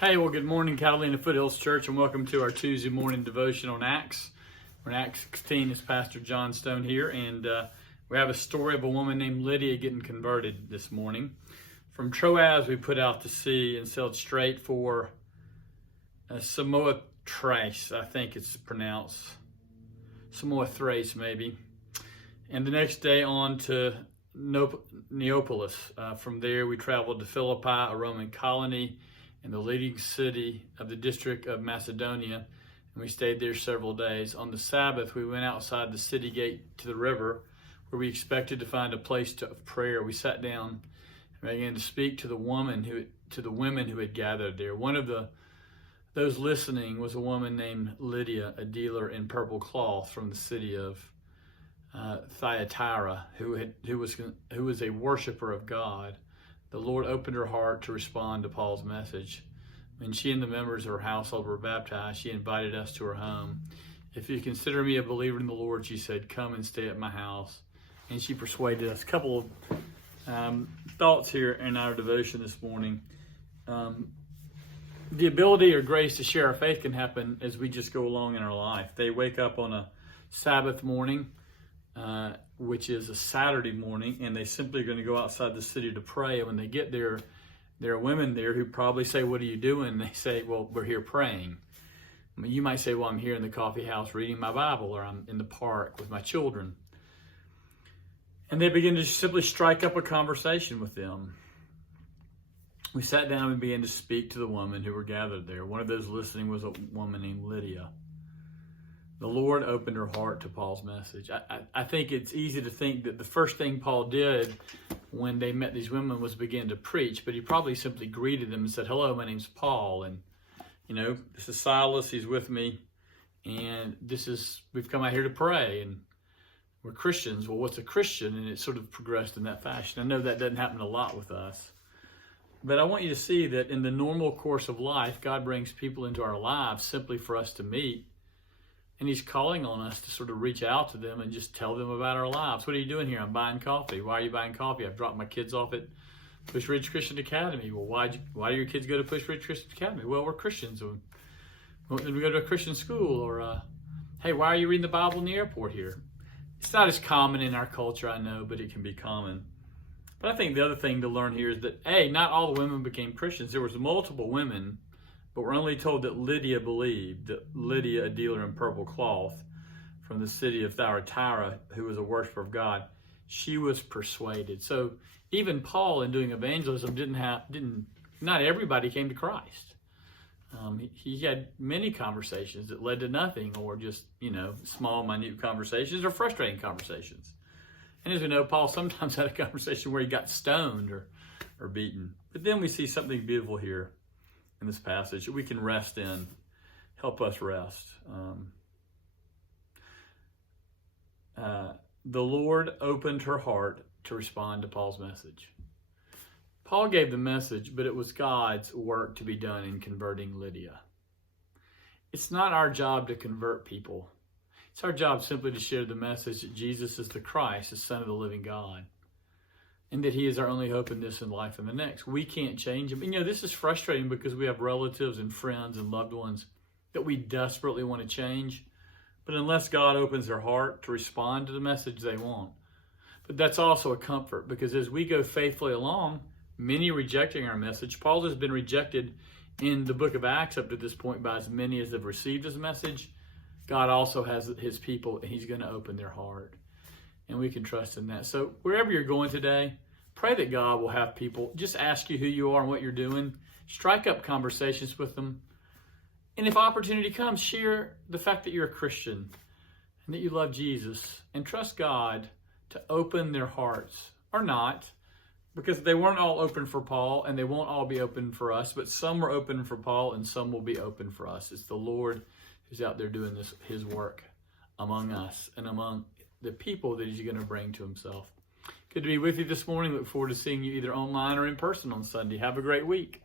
Hey, well, good morning, Catalina Foothills Church, and welcome to our Tuesday morning devotion on Acts. We're in Acts 16. It's Pastor John Stone here, and we have a story of a woman named Lydia getting converted this morning. From Troas, we put out to sea and sailed straight for Samothrace, I think it's pronounced. Samothrace, maybe. And the next day on to Neapolis. From there, we traveled to Philippi, a Roman colony, in the leading city of the district of Macedonia, and we stayed there several days. On the Sabbath, we went outside the city gate to the river, where we expected to find a place of prayer. We sat down and began to speak to the women who had gathered there. One of those listening was a woman named Lydia, a dealer in purple cloth from the city of Thyatira, who was a worshiper of God. The Lord opened her heart to respond to Paul's message. When she and the members of her household were baptized, she invited us to her home. "If you consider me a believer in the Lord," she said, "come and stay at my house." And she persuaded us. A couple of thoughts here in our devotion this morning. The ability or grace to share our faith can happen as we just go along in our life. They wake up on a Sabbath morning, which is a Saturday morning, and they simply are going to go outside the city to pray. And when they get there, there are women there who probably say, "What are you doing?" And they say, "Well, we're here praying." I mean, you might say, "Well, I'm here in the coffee house reading my Bible," or "I'm in the park with my children." And they begin to simply strike up a conversation with them. We sat down and began to speak to the women who were gathered there. One of those listening was a woman named Lydia. The Lord opened her heart to Paul's message. I think it's easy to think that the first thing Paul did when they met these women was begin to preach, but he probably simply greeted them and said, "Hello, my name's Paul, and this is Silas, he's with me, and we've come out here to pray, and we're Christians." Well, what's a Christian? And it sort of progressed in that fashion. I know that doesn't happen a lot with us, but I want you to see that in the normal course of life, God brings people into our lives simply for us to meet. And he's calling on us to sort of reach out to them and just tell them about our lives. "What are you doing here?" "I'm buying coffee." "Why are you buying coffee?" "I've dropped my kids off at Push Ridge Christian Academy." "Well, why do your kids go to Push Ridge Christian Academy?" "Well, we're Christians. Well, then we go to a Christian school." Or, "Hey, why are you reading the Bible in the airport here?" It's not as common in our culture, I know, but it can be common. But I think the other thing to learn here is that, not all the women became Christians. There was multiple women, but we're only told that Lydia believed, that Lydia, a dealer in purple cloth from the city of Thyatira, who was a worshiper of God, she was persuaded. So even Paul, in doing evangelism, not everybody came to Christ. He had many conversations that led to nothing, or just, small, minute conversations, or frustrating conversations. And as we know, Paul sometimes had a conversation where he got stoned or beaten. But then we see something beautiful here in this passage that we can rest in. Help us rest. The Lord opened her heart to respond to Paul's message. Paul gave the message, but it was God's work to be done in converting Lydia. It's not our job to convert people. It's our job simply to share the message that Jesus is the Christ, the Son of the living God, and that he is our only hope in this and life and the next. We can't change him. And this is frustrating because we have relatives and friends and loved ones that we desperately want to change. But unless God opens their heart to respond to the message, they won't. But that's also a comfort, because as we go faithfully along, many rejecting our message. Paul has been rejected in the book of Acts up to this point by as many as have received his message. God also has his people, and he's going to open their heart. And we can trust in that. So wherever you're going today, pray that God will have people just ask you who you are and what you're doing. Strike up conversations with them. And if opportunity comes, share the fact that you're a Christian and that you love Jesus, and trust God to open their hearts, or not, because they weren't all open for Paul, and they won't all be open for us, but some were open for Paul and some will be open for us. It's the Lord who's out there doing his work among us and among the people that he's going to bring to himself. Good to be with you this morning. Look forward to seeing you either online or in person on Sunday. Have a great week.